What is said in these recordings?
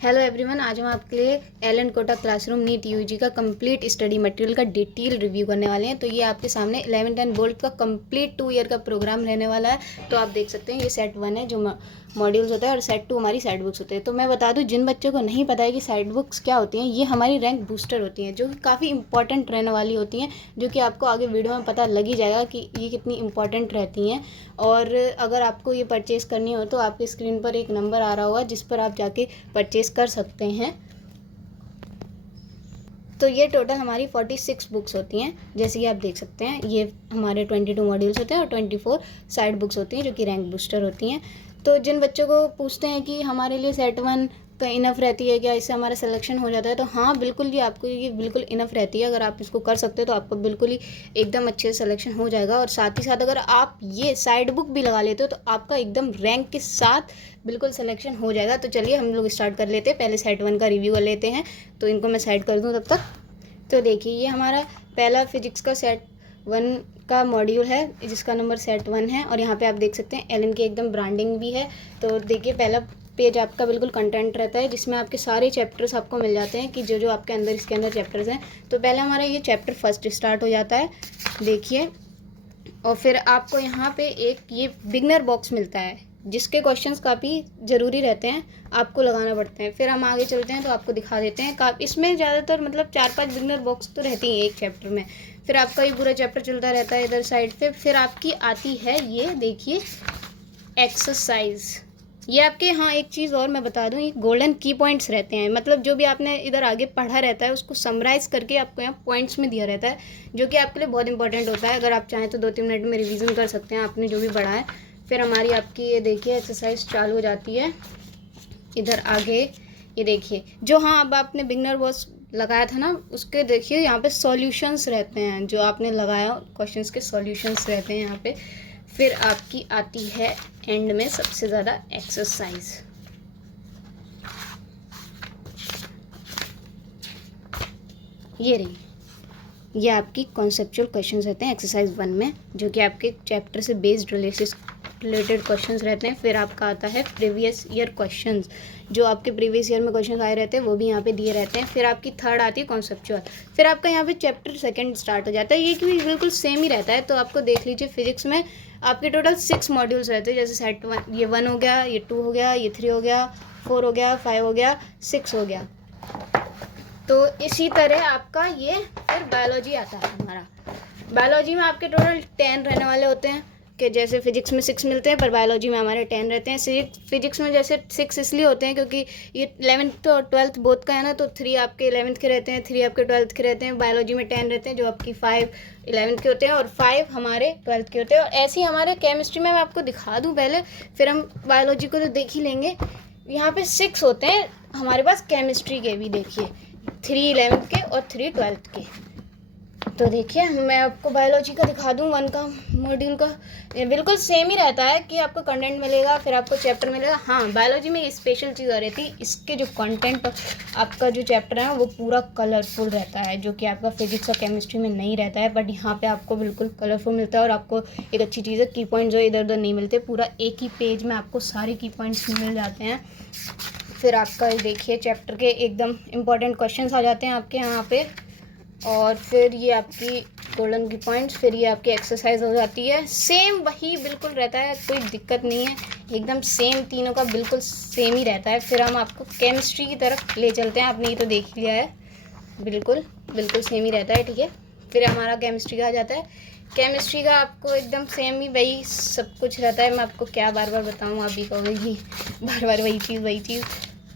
Hello everyone, आज हम आपके लिए Allen Kota classroom NEET UG का कंप्लीट स्टडी मटेरियल का डिटेल रिव्यू करने वाले हैं। तो ये आपके सामने 11th एंड बोल्ट का कंप्लीट 2 ईयर का प्रोग्राम रहने वाला है। तो आप देख सकते हैं ये सेट 1 है जो मॉड्यूल्स होता है और सेट 2 हमारी साइड बुक्स होते हैं। तो मैं बता दूं, जिन बच्चों को नहीं पता है कि साइड बुक्स क्या होती हैं, ये हमारी रैंक बूस्टर होती हैं जो काफ़ी इंपॉर्टेंट रहने वाली होती हैं, जो कि आपको आगे वीडियो में पता लग ही जाएगा कि ये कितनी इंपॉर्टेंट रहती हैं। और अगर आपको ये परचेज़ करनी हो तो आपकी स्क्रीन पर एक नंबर आ रहा होगा जिस पर आप जाके परचेज़ कर सकते हैं। तो ये टोटल हमारी 46 बुक्स होती हैं, जैसे कि आप देख सकते हैं। ये हमारे 22 मॉड्यूल्स होते हैं और 24 साइड बुक्स होती हैं जो कि रैंक बूस्टर होती हैं। तो जिन बच्चों को पूछते हैं कि हमारे लिए सेट 1 का इनफ रहती है क्या, इससे हमारा सिलेक्शन हो जाता है, तो हाँ बिल्कुल, ये आपको ये बिल्कुल इनफ रहती है। अगर आप इसको कर सकते हो तो आपको बिल्कुल ही एकदम अच्छे से सिलेक्शन हो जाएगा। और साथ ही साथ अगर आप ये साइड बुक भी लगा लेते हो तो आपका एकदम रैंक के साथ बिल्कुल सिलेक्शन हो जाएगा। तो चलिए हम लोग स्टार्ट कर लेते हैं। पहले सेट 1 का रिव्यू कर लेते हैं। तो इनको मैं साइड कर दूँ तब तक। तो देखिए, ये हमारा पहला फिजिक्स का सेट 1 का मॉड्यूल है जिसका नंबर सेट 1 है। और यहाँ पे आप देख सकते हैं एलन की एकदम ब्रांडिंग भी है। तो देखिए, पहला पेज आपका बिल्कुल कंटेंट रहता है जिसमें आपके सारे चैप्टर्स आपको मिल जाते हैं कि जो जो आपके अंदर इसके अंदर चैप्टर्स हैं। तो पहले हमारा ये चैप्टर फर्स्ट स्टार्ट हो जाता है, देखिए। और फिर आपको यहाँ पे एक ये बिगनर बॉक्स मिलता है जिसके क्वेश्चंस काफ़ी ज़रूरी रहते हैं, आपको लगाना पड़ते हैं। फिर हम आगे चलते हैं तो आपको दिखा देते हैं। इसमें ज़्यादातर मतलब 4-5 बिगनर बॉक्स तो रहती हैं एक चैप्टर में। फिर आपका ये पूरा चैप्टर चलता रहता है इधर साइड पे। फिर आपकी आती है ये देखिए एक्सरसाइज। ये आपके, हाँ एक चीज़ और मैं बता दूं, ये गोल्डन की पॉइंट्स रहते हैं। मतलब जो भी आपने इधर आगे पढ़ा रहता है उसको समराइज़ करके आपको यहाँ पॉइंट्स में दिया रहता है, जो कि आपके लिए बहुत इंपॉर्टेंट होता है। अगर आप चाहें तो 2-3 मिनट में रिवीजन कर सकते हैं आपने जो भी पढ़ा है। फिर हमारी आपकी ये देखिए एक्सरसाइज चालू हो जाती है इधर आगे। ये देखिए जो, हाँ अब आपने बिगनर बॉक्स लगाया था ना, उसके देखिए यहाँ पे सॉल्यूशंस रहते हैं, जो आपने लगाया क्वेश्चंस के सॉल्यूशंस रहते हैं यहाँ पे। फिर आपकी आती है एंड में सबसे ज़्यादा एक्सरसाइज। ये रही, ये आपकी कॉन्सेप्चुअल क्वेश्चंस रहते हैं एक्सरसाइज 1 में, जो कि आपके चैप्टर से बेस्ड रिलेटेड क्वेश्चंस रहते हैं। फिर आपका आता है प्रीवियस ईयर क्वेश्चंस, जो आपके प्रीवियस ईयर में क्वेश्चंस आए रहते हैं वो भी यहाँ पे दिए रहते हैं। फिर आपकी थर्ड आती है कॉन्सेप्चुअल। फिर आपका यहाँ पे चैप्टर 2 स्टार्ट हो जाता है। ये भी बिल्कुल सेम ही रहता है। तो आपको देख लीजिए, फिजिक्स में आपके टोटल 6 मॉड्यूल्स रहते हैं। जैसे सेट 1, ये 1 हो गया, ये 2 हो गया, ये 3 हो गया, 4 हो गया, 5 हो गया, 6 हो गया। तो इसी तरह आपका ये फिर बायोलॉजी आता है हमारा। बायोलॉजी में आपके टोटल 10 रहने वाले होते हैं, कि जैसे फिजिक्स में 6 मिलते हैं पर बायोलॉजी में हमारे 10 रहते हैं। फिजिक्स में जैसे 6 इसलिए होते हैं क्योंकि ये 11th और 12th बोथ का है ना, तो 3 आपके 11th के रहते हैं, 3 आपके 12th के रहते हैं। बायोलॉजी में 10 रहते हैं, जो आपकी 5 11th के होते हैं और 5 हमारे 12th के होते हैं। और ऐसे ही हमारे केमिस्ट्री में मैं आपको दिखा दूँ पहले, फिर हम बायोलॉजी को तो देख ही लेंगे। यहाँ पे 6 होते हैं हमारे पास केमिस्ट्री के भी, देखिए 3 11th के और 3 12th के। तो देखिए मैं आपको बायोलॉजी का दिखा दूँ 1 का मॉड्यूल का, बिल्कुल सेम ही रहता है कि आपको कंटेंट मिलेगा, फिर आपको चैप्टर मिलेगा। हाँ बायोलॉजी में स्पेशल चीज़ आ रही थी, इसके जो कंटेंट आपका जो चैप्टर है वो पूरा कलरफुल रहता है, जो कि आपका फिजिक्स और केमिस्ट्री में नहीं रहता है। बट यहाँ पे आपको बिल्कुल कलरफुल मिलता है। और आपको एक अच्छी चीज़ है, की पॉइंट जो इधर उधर नहीं मिलते, पूरा एक ही पेज में आपको सारे की पॉइंट्स मिल जाते हैं। फिर आपका देखिए चैप्टर के एकदम इम्पॉर्टेंट क्वेश्चंस आ जाते हैं आपके यहाँ पे। और फिर ये आपकी गोल्डन की पॉइंट्स, फिर ये आपकी एक्सरसाइज हो जाती है। सेम वही बिल्कुल रहता है, कोई दिक्कत नहीं है, एकदम सेम तीनों का बिल्कुल सेम ही रहता है। फिर हम आपको केमिस्ट्री की तरफ ले चलते हैं, आपने ये तो देख लिया है, बिल्कुल सेम ही रहता है, ठीक है। फिर हमारा केमिस्ट्री का आ जाता है। केमिस्ट्री का आपको एकदम सेम ही वही सब कुछ रहता है। मैं आपको क्या बार बार बताऊँ, आप भी कहोगे बार बार वही चीज़।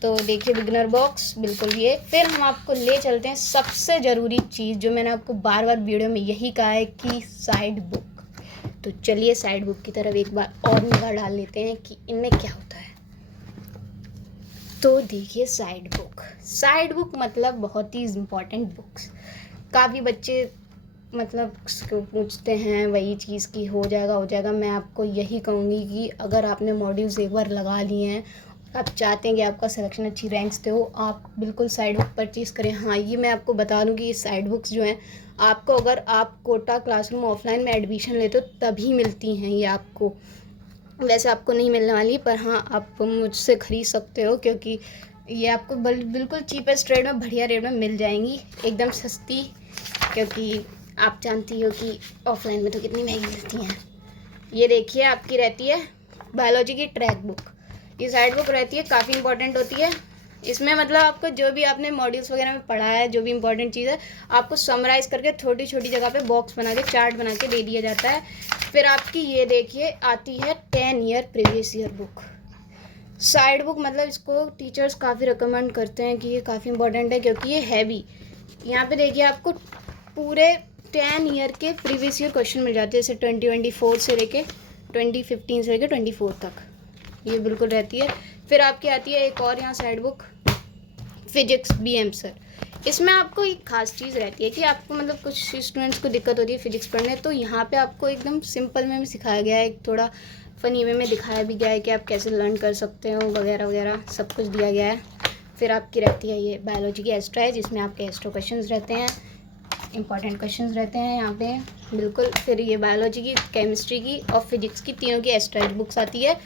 तो देखिए बिगनर बॉक्स बिल्कुल ये। फिर हम आपको ले चलते हैं सबसे ज़रूरी चीज़, जो मैंने आपको बार बार वीडियो में यही कहा है कि साइड बुक। तो चलिए साइड बुक की तरफ एक बार और निगाह डाल लेते हैं कि इनमें क्या होता है। तो देखिए साइड बुक मतलब बहुत ही इम्पॉर्टेंट बुक्स। काफ़ी बच्चे मतलब पूछते हैं वही चीज़ की हो जाएगा। मैं आपको यही कहूँगी कि अगर आपने मॉड्यूल्स एक बार लगा लिए हैं, आप चाहते हैं कि आपका सिलेक्शन अच्छी रैंक्स पे हो, आप बिल्कुल साइड बुक परचेज़ करें। हाँ ये मैं आपको बता दूं कि ये साइड बुक्स जो हैं आपको, अगर आप कोटा क्लासरूम ऑफलाइन में एडमिशन लेते हो तभी मिलती हैं ये आपको, वैसे आपको नहीं मिलने वाली। पर हाँ आप मुझसे ख़रीद सकते हो, क्योंकि ये आपको बिल्कुल चीपेस्ट रेट में, बढ़िया रेट में मिल जाएंगी, एकदम सस्ती, क्योंकि आप जानती हो कि ऑफलाइन में तो कितनी महंगी मिलती हैं। ये देखिए आपकी रहती है बायोलॉजी की ट्रैक बुक। ये साइड बुक रहती है, काफ़ी इंपॉर्टेंट होती है। इसमें मतलब आपको जो भी आपने मॉड्यूल्स वगैरह में पढ़ा है, जो भी इंपॉर्टेंट चीज़ है, आपको समराइज़ करके छोटी छोटी जगह पे बॉक्स बना के, चार्ट बना के दे दिया जाता है। फिर आपकी ये देखिए आती है 10 year previous year book. Side book मतलब इसको टीचर्स काफ़ी रिकमेंड करते हैं कि ये काफ़ी इंपॉर्टेंट है, क्योंकि ये हैवी। यहाँ पे देखिए आपको पूरे 10 ईयर के प्रीवियस ईयर क्वेश्चन मिल जाते हैं, जैसे 2024 से लेके 2015 से लेके 24 तक, ये बिल्कुल रहती है। फिर आपकी आती है एक और यहाँ side book, physics BM sir. इसमें आपको एक खास चीज़ रहती है कि आपको मतलब कुछ स्टूडेंट्स को दिक्कत होती है फिजिक्स पढ़ने, तो यहाँ पे आपको एकदम सिंपल में भी सिखाया गया है, एक थोड़ा फ़नी वे में दिखाया भी गया है कि आप कैसे लर्न कर सकते हो वगैरह वगैरह, सब कुछ दिया गया है। फिर आपकी रहती है ये बायोलॉजी की एस्ट्रो है, जिसमें आपके एस्ट्रो क्वेश्चंस रहते हैं, इंपॉर्टेंट क्वेश्चंस रहते हैं यहाँ पे बिल्कुल। फिर ये बायोलॉजी की, केमिस्ट्री की और फिजिक्स की, तीनों की एस्ट्रो बुक्स आती है।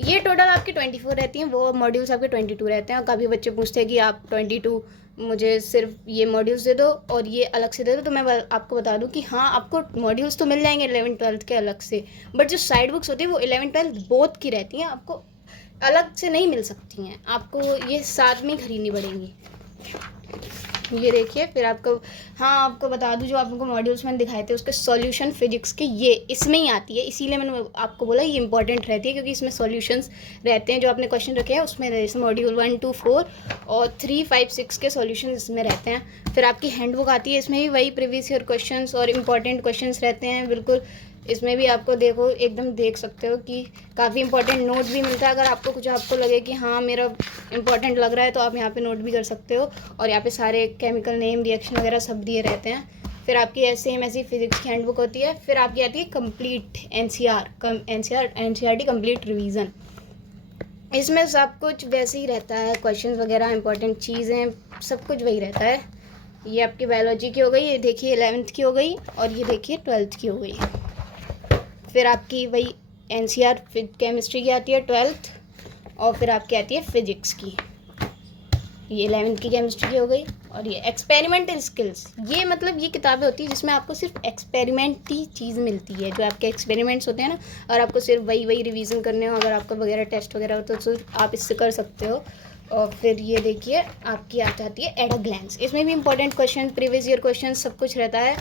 ये टोटल आपकी 24 रहती हैं, वो मॉड्यूल्स आपके 22 रहते हैं। और काफ़ी बच्चे पूछते हैं कि आप 22 मुझे सिर्फ ये मॉड्यूल्स दे दो और ये अलग से दे दो, तो मैं आपको बता दूं कि हाँ, आपको मॉड्यूल्स तो मिल जाएंगे 11th-12th के अलग से, बट जो साइड बुक्स होती है वो 11th-12th बोथ की रहती हैं, आपको अलग से नहीं मिल सकती हैं, आपको ये साथ में खरीदनी पड़ेंगी। ये देखिए फिर आपको, हाँ आपको बता दूं, जो आपको मॉड्यूल्स मैंने दिखाए थे उसके सॉल्यूशन फिजिक्स के, ये इसमें ही आती है, इसीलिए मैंने आपको बोला ये इंपॉर्टेंट रहती है, क्योंकि इसमें सॉल्यूशंस रहते हैं, जो आपने क्वेश्चन रखे हैं उसमें, जैसे मॉड्यूल 1, 2, 4 और 3, 5, 6 के सॉल्यूशन इसमें रहते हैं। फिर आपकी हैंडबुक आती है, इसमें भी वही प्रीवियस ईयर क्वेश्चन और इंपॉर्टेंट क्वेश्चन रहते हैं बिल्कुल। इसमें भी आपको देखो एकदम देख सकते हो कि काफ़ी इंपॉर्टेंट नोट भी मिलता है, अगर आपको कुछ आपको लगे कि हाँ मेरा इंपॉर्टेंट लग रहा है, तो आप यहाँ पे नोट भी कर सकते हो। और यहाँ पे सारे केमिकल नेम, रिएक्शन वगैरह सब दिए रहते हैं। फिर आपकी ऐसी फिजिक्स की हैंडबुक होती है। फिर आपकी आती है कंप्लीट NCERT कंप्लीट रिवीजन। इसमें सब कुछ वैसे ही रहता है, क्वेश्चन वगैरह, इंपॉर्टेंट चीज़ें, सब कुछ वही रहता है। ये आपकी बायोलॉजी की हो गई, ये देखिए 11th की हो गई, और ये देखिए 12th की हो गई। फिर आपकी वही NCERT केमिस्ट्री की आती है 12th, और फिर आपकी आती है फिजिक्स की, ये 11th की केमिस्ट्री की हो गई। और ये एक्सपेरिमेंटल स्किल्स, ये मतलब ये किताबें होती है जिसमें आपको सिर्फ एक्सपेरिमेंट की चीज़ मिलती है, जो आपके एक्सपेरिमेंट्स होते हैं ना, और आपको सिर्फ वही रिवीजन करने हो, अगर आपका वगैरह टेस्ट वगैरह हो तो सिर्फ आप इससे कर सकते हो। और फिर ये देखिए आपकी आ जाती है एट अ ग्लैंस, इसमें भी important question, previous year question, सब कुछ रहता है।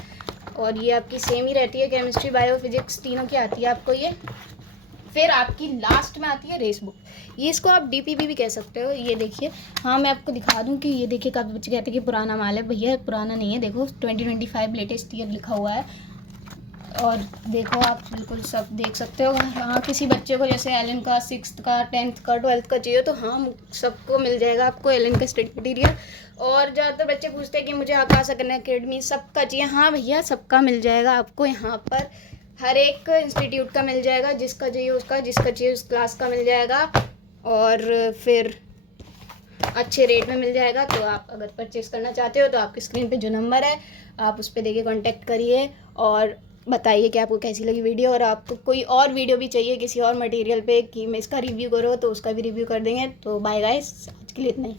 और ये आपकी सेम ही रहती है, केमिस्ट्री, बायो, फिजिक्स तीनों की आती है आपको ये। फिर आपकी लास्ट में आती है रेस बुक, ये इसको आप DPB भी कह सकते हो। ये देखिए, हाँ मैं आपको दिखा दूं कि ये देखिए, काफ़ी बच्चे कहते हैं कि पुराना माल है, भैया पुराना नहीं है, देखो 2025 लेटेस्ट ईयर लिखा हुआ है। और देखो आप बिल्कुल सब देख सकते हो। हाँ किसी बच्चे को जैसे एलन का 6th का, 10th का, 12th का चाहिए, तो हाँ सबको मिल जाएगा आपको एलन का स्टडी मटीरियल। और ज़्यादातर बच्चे पूछते हैं कि मुझे आकाश अकेडमी सबका चाहिए, हाँ भैया सबका मिल जाएगा आपको यहाँ पर, हर एक इंस्टीट्यूट का मिल जाएगा, जिसका चाहिए उसका, जिसका चाहिए उस क्लास का मिल जाएगा। और फिर अच्छे रेट में मिल जाएगा। तो आप अगर परचेज़ करना चाहते हो तो आपकी स्क्रीन पे जो नंबर है आप उस पर देके कांटेक्ट करिए और बताइए कि आपको कैसी लगी वीडियो। और आपको कोई और वीडियो भी चाहिए किसी और मटेरियल पे कि मैं इसका रिव्यू करो, तो उसका भी रिव्यू कर देंगे। तो बाय गाइस, आज के लिए इतना ही।